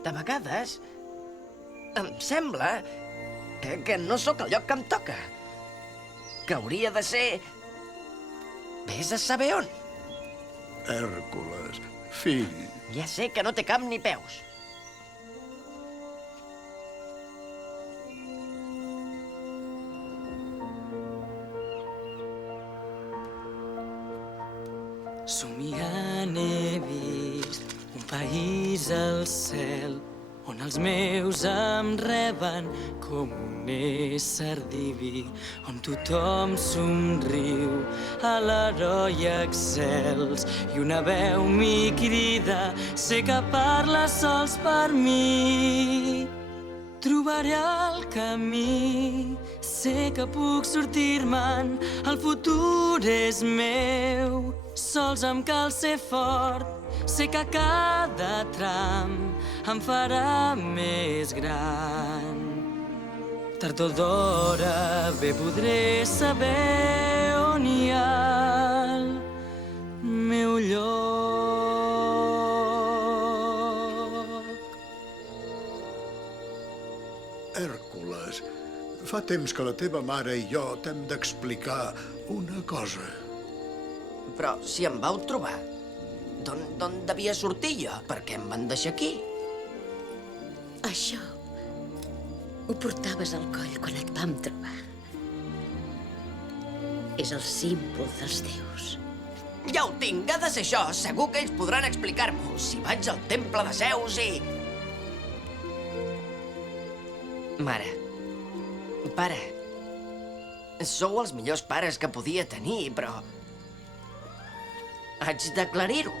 De vegades em sembla que no sóc el lloc que em toca. Que hauria de ser... Vés a saber on. Hèrcules, fill. Ja sé que no té cap ni peus. Somiant he vist un país al cel on els meus em reben com un ésser diví, on tothom somriu a l'heroi excels i una veu m'hi crida, sé que parla sols per mi. Trobaré el camí, sé que puc sortir-me'n, el futur és meu. Sols em cal ser fort, sé que cada tram em farà més gran. Tard o d'hora bé podré saber on hi ha el meu lloc. Hèrcules, fa temps que la teva mare i jo t'hem d'explicar una cosa. Però si em vau trobar, d'on devia sortir jo? Per què em van deixar aquí? Això ho portaves al coll quan et vam trobar. És el símbol dels déus. Ja ho tinc, ha de ser això. Segur que ells podran explicar-m'ho. Si vaig al temple de Zeus i... Mare, pare, sou els millors pares que podia tenir, però... haig d'aclarir-ho.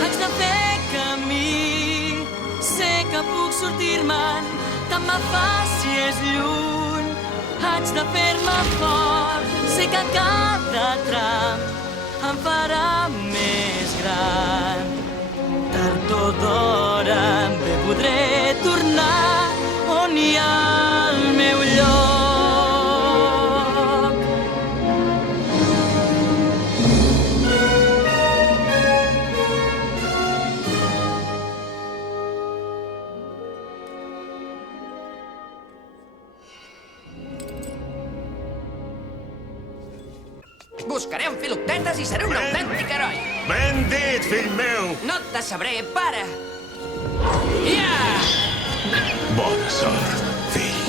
Haig de fer camí, sé que puc sortir-me'n, tant me fa si és lluny. Haig de fer-me fort, sé que cada tram em farà més gran. Tard o d'hora bé podré tornar on hi ha el meu lloc. Buscaré en Filoctetes i seré un autèntic heroi. Ben dit, fill meu! No et decebré, pare! Ja! Bona sort, fill.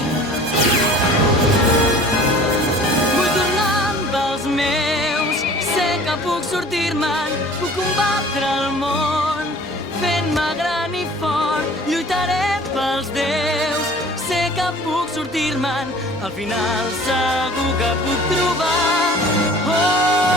Vull tornar amb els meus, sé que puc sortir-me'n, puc combatre el món. Fent-me gran i fort, lluitaré pels déus, sé que puc sortir-me'n, al final segur que puc trobar. Oh!